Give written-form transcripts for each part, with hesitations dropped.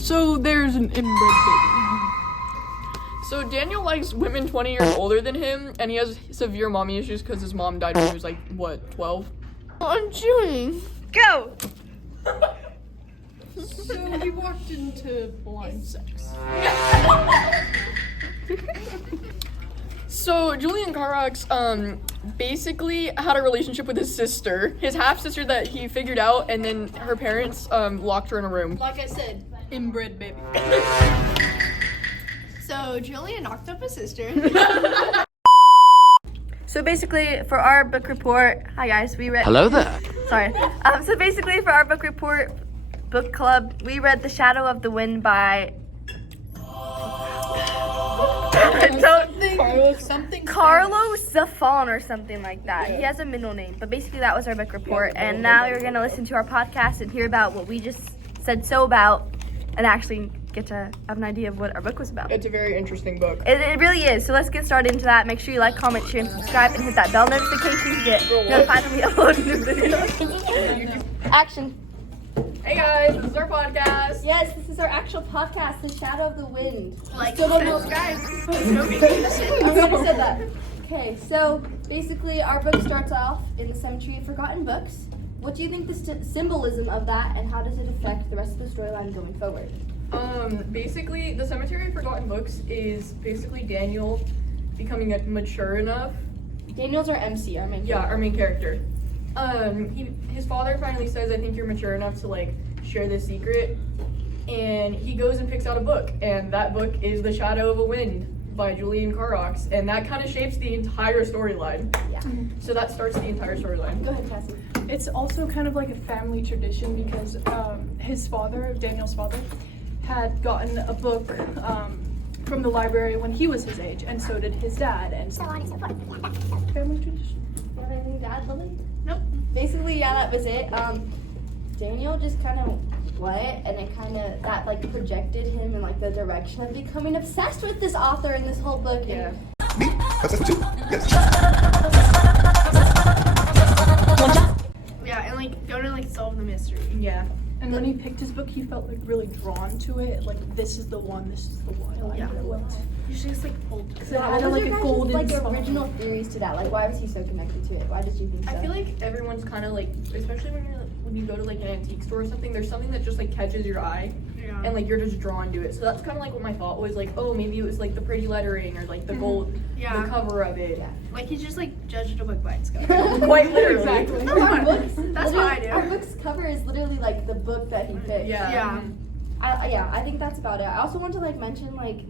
So there's an inbred baby. So Daniel likes women 20 years older than him, and he has severe mommy issues because his mom died when he was like, what, 12? I'm chewing. Go! So he walked into blind sex. So Julian Carrox basically had a relationship with his sister, his half-sister that he figured out, and then her parents locked her in a room. Like I said, inbred baby. So Julian knocked up his sister. So basically, for our book report, hi guys, we read. Hello there. Sorry. So basically, for our book report, book club, we read *The Shadow of the Wind* by. Carlos Zafon or something like that. He has a middle name, but basically that was our book report. And now you're gonna listen to our podcast and hear about what we just said so about, and actually get to have an idea of what our book was about. It's a very interesting book. It really is. So let's get started into that. Make sure you like, comment, share, and subscribe, and hit that bell notification to get notified when we upload new videos. Action. Hey guys, this is our podcast. Yes, this is our actual podcast, The Shadow of the Wind. Like, Still don't know. guys. I already said that. Okay, so basically our book starts off in the Cemetery of Forgotten Books. What do you think the symbolism of that, and how does it affect the rest of the storyline going forward? Basically, the Cemetery of Forgotten Books is basically Daniel becoming mature enough. Daniel's our MC, our main character. Yeah, our main character. His father finally says, I think you're mature enough to, like, share this secret. And he goes and picks out a book. And that book is The Shadow of a Wind by Julian Carrox. And that kind of shapes the entire storyline. Yeah. So that starts the entire storyline. Go ahead, Cassie. It's also kind of like a family tradition because his father, Daniel's father, had gotten a book from the library when he was his age, and so did his dad, and so on and so forth. Family tradition. You have anything to add, Lily? Nope. Basically, yeah, that was it. Daniel just kind of went, and it kind of, that like projected him in like the direction of becoming obsessed with this author and this whole book. Yeah. And Me? Obsessed with you? Yes. Yeah, and like go to like solve the mystery. Yeah. And when he picked his book, he felt like really drawn to it. Like, this is the one. Like, Yeah. it went. Usually it's like old. It yeah, had what was like your a guys' golden like spine. original theories to that? Like, why was he so connected to it? Why did you think so? I feel like everyone's kind of like, especially when you go to like an antique store or something, there's something that just like catches your eye. Yeah. And like you're just drawn to it. So that's kind of like what my thought was, like, oh, maybe it was like the pretty lettering or like the gold, Yeah. the cover of it. Yeah. Like he just like judged a book by its cover. Quite literally. Exactly. No, our books. That's what I do. Our book's cover is literally like the book that he picked. Yeah. Yeah. I think that's about it. I also want to like mention like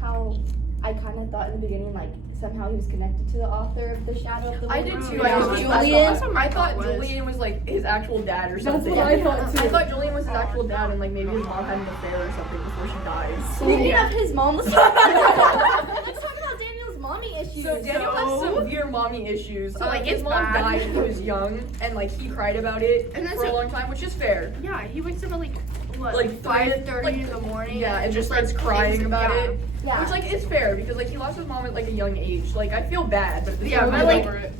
how I kind of thought in the beginning like somehow he was connected to the author of The Shadow of the Wind. I did too. Yeah. I was Julian. That's what my I thought thought was. Julian was like his actual dad or something. what I thought, too. I thought Julian was his actual dad, and like maybe his mom had an affair or something before she dies. Speaking of his mom, let's talk about Daniel's mommy issues. So Daniel has severe mommy issues. So, like, his it's mom bad. died when he was young, and like he cried about it And then for a so- long time, which is fair. Yeah, he wakes up at like what, Like, 5:30 like- in the morning. Yeah, and just like starts crying about yeah. it. Yeah. Which like is fair because like he lost his mom at like a young age. Like I feel bad, but at the Yeah, same but, time, like- over it.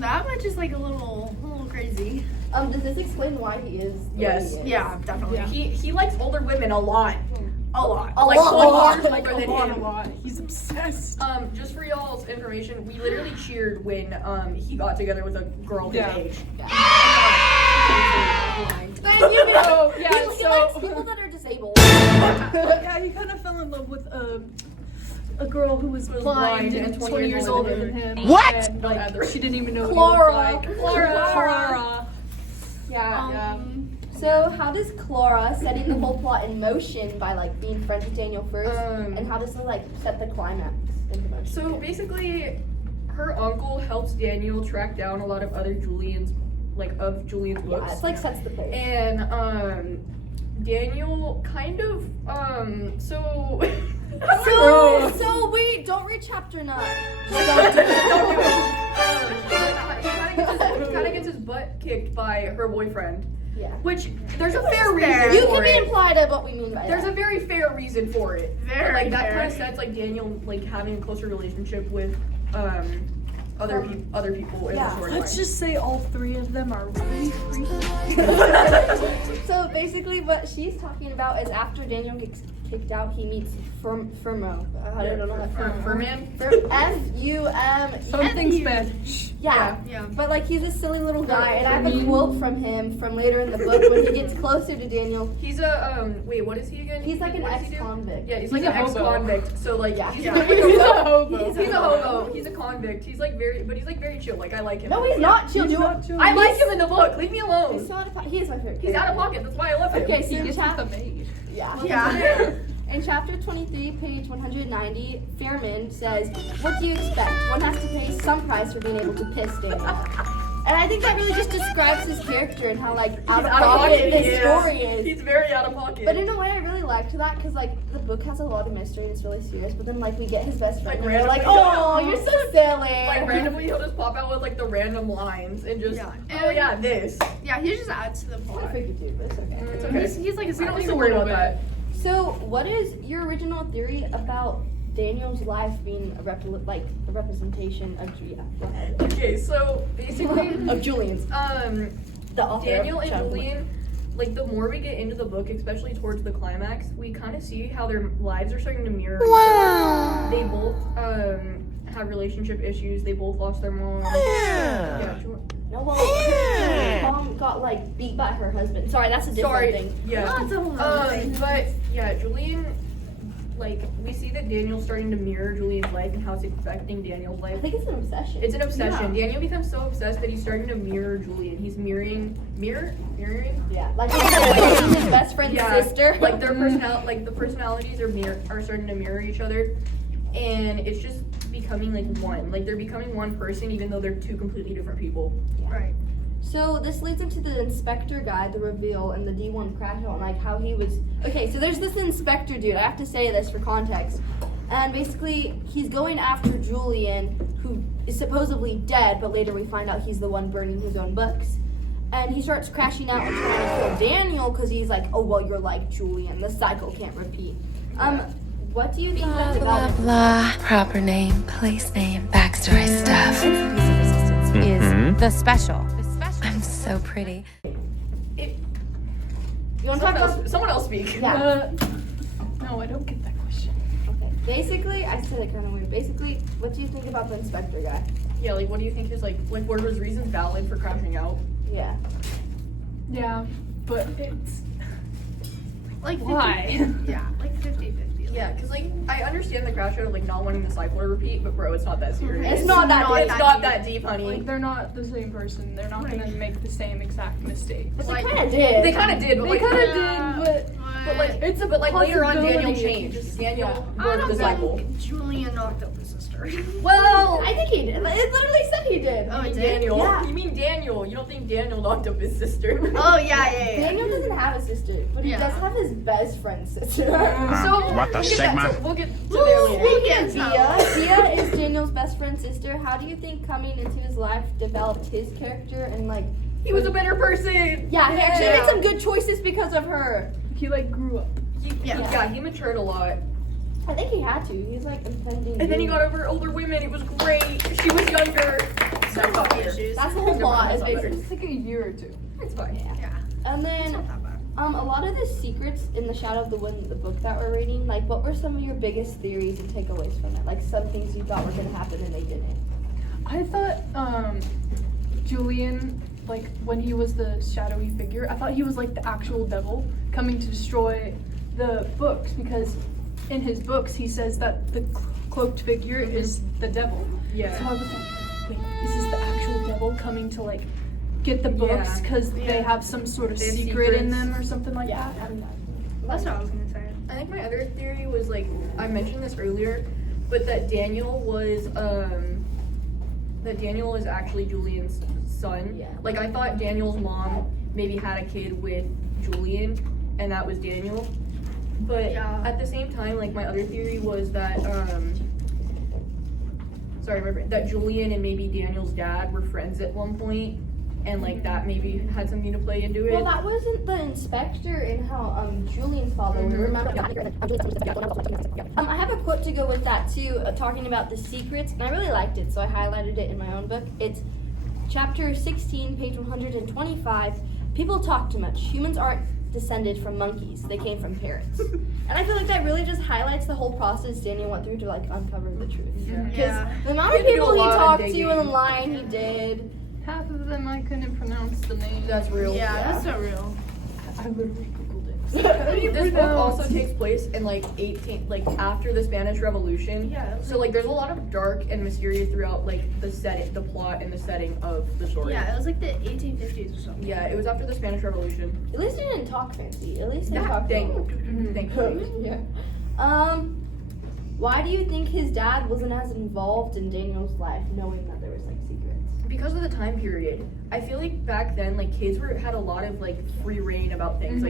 That much is like a little crazy. Does this explain why he is? the way Yes. he is? Yeah, definitely. Yeah. He likes older women a lot. A lot. Like 20 years Like, older a than lot, him. a lot. He's obsessed. Just for y'all's information, we literally cheered when he got together with a girl his Yeah. age. Thank you. Oh, yeah, he likes so- people that are disabled. Yeah, he kind of fell in love with a girl who was blind and 20 years older than him. What? And, like, she didn't even know Clara. what he looked like. Clara. Yeah. So how does Clara setting the whole plot in motion by like being friends with Daniel first, and how does it like set the climax into motion? So basically, her uncle helps Daniel track down a lot of other Julian's Yeah, books. it's like sets the pace. And Daniel kind of so So wait, don't read chapter 9. he kind of gets his butt kicked by her boyfriend, Yeah. which there's a fair reason You for can be it. implied of what we mean by There's that. a very fair reason for it. Very Like that fair. kind of sets like Daniel like having a closer relationship with other people in the storyline. Let's just say all three of them are really creepy. So basically, what she's talking about is after Daniel gets kicked out, he meets Fermo. I don't know how to Furman. F-U-M. Something Spanish. Yeah. Yeah. But like he's a silly little guy, and I have a quote from him from later in the book when he gets closer to Daniel. He's a wait, what is he again? He's like an What does he do? ex-convict. Yeah, he's He's like an a hobo. ex-convict. So like Yeah. he's Yeah. like He's a hobo. He's a hobo. He's a convict. He's like very chill. Like I like him. No, he's not chill. He's not chill. I like him in the book. Leave me He's alone. not he is my favorite. He's out of pocket. That's why I love him. Okay, so He in gets with the chapter maid. Yeah. In chapter 23, page 190, Fairman says, "What do you expect? One has to pay some price for being able to piss Daniel." And I think that really just describes his character and how like out of pocket this story is. He's very out of pocket. But in a way, I really liked that because like the book has a lot of mystery and it's really serious. But then like we get his best friend, Like, and we're like, randomly- "Oh, you're so silly." like randomly, he'll just pop out with like the random lines and just, Yeah. oh yeah, this. Yeah, he just adds to the I plot. figured too, but it's okay. It's okay. He's like a We don't need to worry about that. So, what is your original theory about Daniel's life being a representation of go ahead. Okay, so basically, Of Julian's. The author Daniel of and Shadow of the Julian, like the more we get into the book, especially towards the climax, we kind of see how their lives are starting to mirror each other. They both have relationship issues. They both lost their mom. Yeah. No, well, her mom got like beat by her husband. Sorry, that's a different Sorry. thing. Yeah. That's a whole other thing. But yeah, Julian, like we see that Daniel's starting to mirror Julian's life and how it's affecting Daniel's I life. think it's an obsession. It's an obsession. Daniel becomes so obsessed that he's starting to mirror Julian. He's mirroring. Yeah, like his best friend's sister. Like their the personalities are starting to mirror each other, and it's just becoming like one. Like they're becoming one person, even though they're two completely different people. Right. So this leads into the inspector guy, the reveal, and the D1 crash out, like how he was. Okay, so there's this inspector dude. I have to say this for context. And basically, he's going after Julian, who is supposedly dead, but later we find out he's the one burning his own books. And he starts crashing out and trying to kill Daniel because he's like, oh, well, you're like Julian. The cycle can't repeat. What do you think Blah, about blah, proper name, place name, backstory stuff. Is the special. I'm so pretty. You want to talk about? Someone else speak. Yeah. No, I don't get that question. Okay. Basically, I said it kind of weird. Basically, what do you think about the inspector guy? Yeah, like what do you think is like were his reasons valid for crashing out? Yeah. Yeah, but it's Like 50, why? Yeah, like 50-50. Yeah, because like I understand the crash out of like not wanting the cycle to repeat, but bro, it's not that serious. It's not that deep. It's not that deep, honey. Like they're not the same person. They're not gonna make the same exact mistake. But Like, they kind of did. They kind of did, but They like kind of Yeah. did, but like it's a but like later on Daniel possibility if you changed. just- Daniel I broke don't the cycle. think Julian knocked up his sister. Well, I think he did. It literally said he did. Oh, you it mean did? Daniel. Yeah. You mean Daniel. You don't think Daniel knocked up his sister. Oh yeah. Daniel doesn't have a sister, but he Yeah. does have his best friend's sister. So What the we'll get Sigma? that- so we'll get to there later. We'll get to that. Dia is Daniel's best friend's sister. How do you think coming into his life developed his character and like? He was a better person. Yeah, he actually Yeah. made some good choices because of her. He like grew up. He matured a lot. I think he had to. He was like impending. And then he doom. got over older women. It was great. She was younger. So got there. issues. That's the whole plot. Is Never mind, basically. It's like a year or two. It's fine. Yeah. And It's then not that bad. a lot of the secrets in the Shadow of the Wind, the book that we're reading, like what were some of your biggest theories and takeaways from it? Like some things you thought were gonna happen and they didn't. I thought Julian, like when he was the shadowy figure, I thought he was like the actual devil coming to destroy the books because in his books he says that the cloaked figure is the devil. Yeah. So I was like, wait, is this the actual devil coming to like get the books Yeah. because they have some sort of They have secret in secrets. them or something like Yeah. that? That's what I was gonna say. I think my other theory was like I mentioned this earlier, but that Daniel was actually Julian's son. Yeah. Like I thought Daniel's mom maybe had a kid with Julian, and that was Daniel. But Yeah. at the same time, like my other theory was that that Julian and maybe Daniel's dad were friends at one point, and like that maybe had something to play into it. Well, that wasn't the inspector in how Julian's father. Mhm. Remember? I have a quote to go with that too, talking about the secrets, and I really liked it, so I highlighted it in my own book. It's chapter 16, page 125. People talk too much. Humans aren't descended from monkeys. They came from parrots. And I feel like that really just highlights the whole process Daniel went through to like uncover the truth. Because Yeah. the amount He of had to do people a he lot of talked to digging. and the line he did. Half of them I couldn't pronounce the name. That's real. Yeah, that's not real. I literally googled it. This book also takes place in like after the Spanish Revolution. Yeah. So like there's a lot of dark and mysterious throughout like the plot and the setting of the story. Yeah, it was like the 1850s or something. Yeah, it was after the Spanish Revolution. At least he didn't talk fancy. At least he Yeah, talked thankfully. yeah. Why do you think his dad wasn't as involved in Daniel's life, knowing that there was like secrets? Because of the time period. I feel like back then, like kids had a lot of like free reign about things.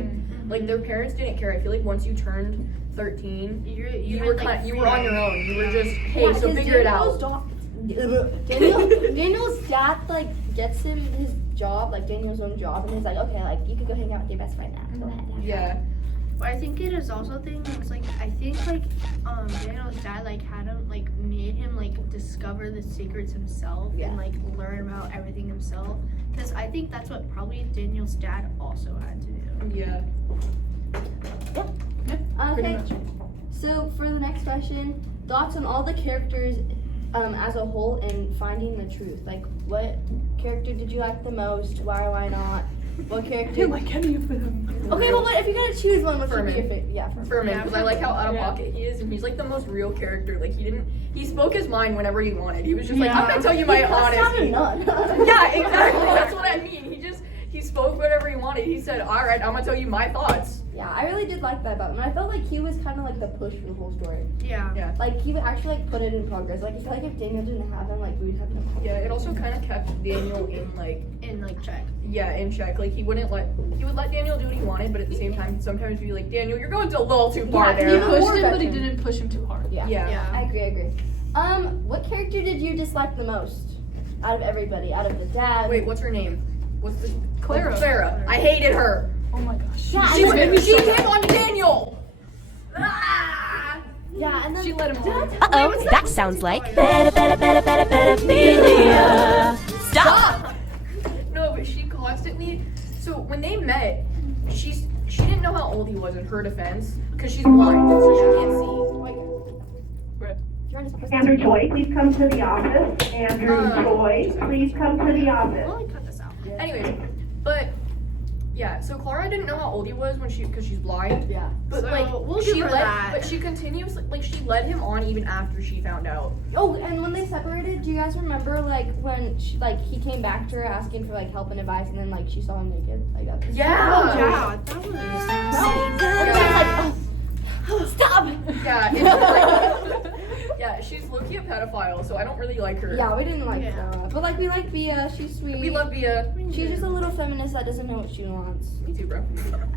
Like their parents didn't care. I feel like once you turned 13, you were on your own. You were just hey, so figure it out. Daniel's dad like gets him his job, like Daniel's own job, and he's like, okay, like you could go hang out with your best friend now. Go ahead. Yeah. But I think it is also a thing. It's like I think like Daniel's dad like had him like made him like discover the secrets himself and like learn about everything himself. Because I think that's what probably Daniel's dad also had to do. Yeah. Okay. So for the next question, thoughts on all the characters as a whole and finding the truth. Like, what character did you like the most? Why not? What I character? didn't like any of them. Okay, well, what if you gotta choose one? What would be your Furman. favorite? Yeah, Furman. Furman, because I like how out of Yeah. pocket he is, and he's like the most real character. Like he spoke his mind whenever he wanted. He was just like, Yeah. I'm gonna tell you my He cussed out a honesty. nun. Yeah, exactly. That's what I mean. He spoke whatever he wanted. He said, all right, I'm gonna tell you my thoughts. Yeah, I really did like that about him. And I felt like he was kind of like the push for the whole story. Yeah. Like he would actually like put it in progress. Like I feel like if Daniel didn't have him, like we would have no. Yeah, it also kind of kept Daniel in check. in check. Like he would let Daniel do what he wanted, but at the same time, sometimes he'd be like, Daniel, you're going a little too far Yeah, He there. more pushed him, but he veteran. didn't push him too hard. Yeah. Yeah. I agree. What character did you dislike the most out of everybody? Out of the dad? Wait, what's her name? What's the Clara. Clara. I hated her. Oh my gosh. Yeah, She and then- hit on Daniel. Ah! Yeah, and then She let him on. Uh-oh, that sounds like Stop! No, but she constantly. So when they met, she didn't know how old he was in her defense because she's blind, so she can't see. Andrew Choi, please come to the office. Andrew Choi, please come to the office. We'll cut this out. Anyways, but yeah, so Clara didn't know how old he was because she's blind. Yeah. But So, like we'll give her that. But she continues she led him on even after she found out. Oh, and when they separated, do you guys remember like when she, like he came back to her asking for like help and advice, and then like she saw him naked? Like that. Was Yeah. That was Stop. Yeah. It's like, yeah, she's low-key a pedophile, so I don't really like her. Yeah, we didn't like Yeah. that, but like we like Bia. She's sweet. We love Bia. She's just a little feminist that doesn't know what she wants. Me too, bro.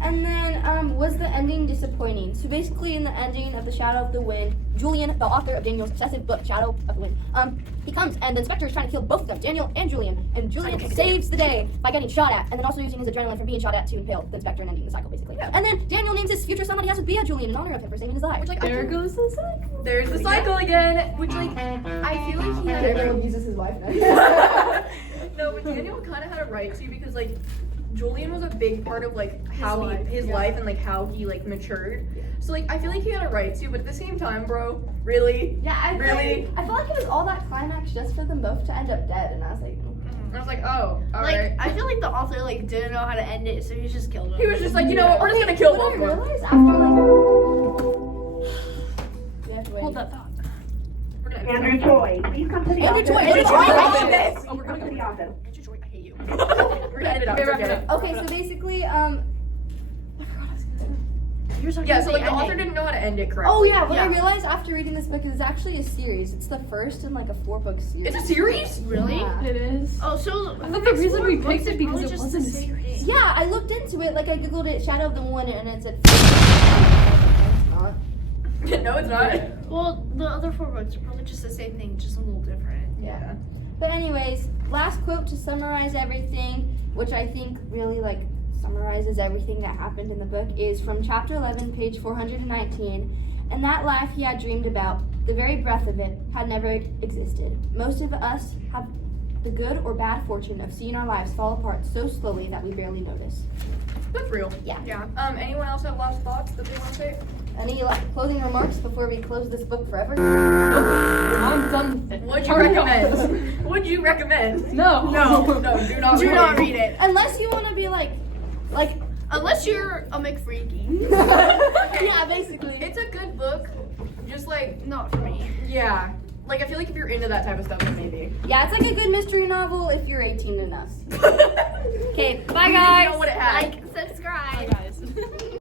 And then, was the ending disappointing? So basically, in the ending of The Shadow of the Wind, Julian, the author of Daniel's obsessive book, Shadow of the Wind, he comes and the inspector is trying to kill both of them, Daniel and Julian. And Julian saves the day by getting shot at, and then also using his adrenaline from being shot at to impale the inspector and ending the cycle, basically. Yeah. And then Daniel names his future son that he has with Bia Julian in honor of him for saving his life. Which like There goes the cycle. there's the cycle again. Which like I feel like he had Daniel uses his wife now. No, but Daniel kind of had a right to because like Julian was a big part of like how his life and like how he like matured. So like I feel like he had a right to, but at the same time, bro, really? Yeah, Really? I felt like it was all that climax just for them both to end up dead, and I was like, And I was like, oh, alright. I feel like the author like didn't know how to end it, so he just killed him. He was just like, you know what, we're just gonna kill both of I them. realized after we have to wait. Hold that thought. We're gonna Andrew Choi, please come to the Andrew office. Choi, Andrew Choi, I hate this. Please come to the office. Andrew Choi, I hate you. We're gonna end it up. Forget it. Okay, so basically, Yeah, so like the author didn't know how to end it correctly. oh yeah, what I Yeah. realized after reading this book is it's actually a series. It's the first in like a 4-book series. It's a series? Really? Yeah. It is. Oh, so I thought the reason we picked it because it wasn't a series. Yeah, I looked into it. Like I googled it, Shadow of the Wind, and it said. It's not. No, it's not. Well, the other 4 books are probably just the same thing, just a little different. Yeah. But anyways, last quote to summarize everything, which I think really like summarizes everything that happened in the book, is from chapter 11, page 419. And that life he had dreamed about, the very breath of it, had never existed. Most of us have the good or bad fortune of seeing our lives fall apart so slowly that we barely notice. That's real. Yeah. Anyone else have last thoughts that they want to say? Any closing remarks before we close this book forever? I'm done with it. Would you Turn it off. recommend? Would you recommend? No. No, do not Do read not it. read it. Unless you want to be like, Unless you're a McFreaky. yeah, basically. It's a good book. Just like, Not for me. yeah. Like, I feel like if you're into that type of stuff, then maybe. Yeah, it's like a good mystery novel if you're 18 and us. Okay, bye You guys. know what it has. Like, subscribe. Bye, guys.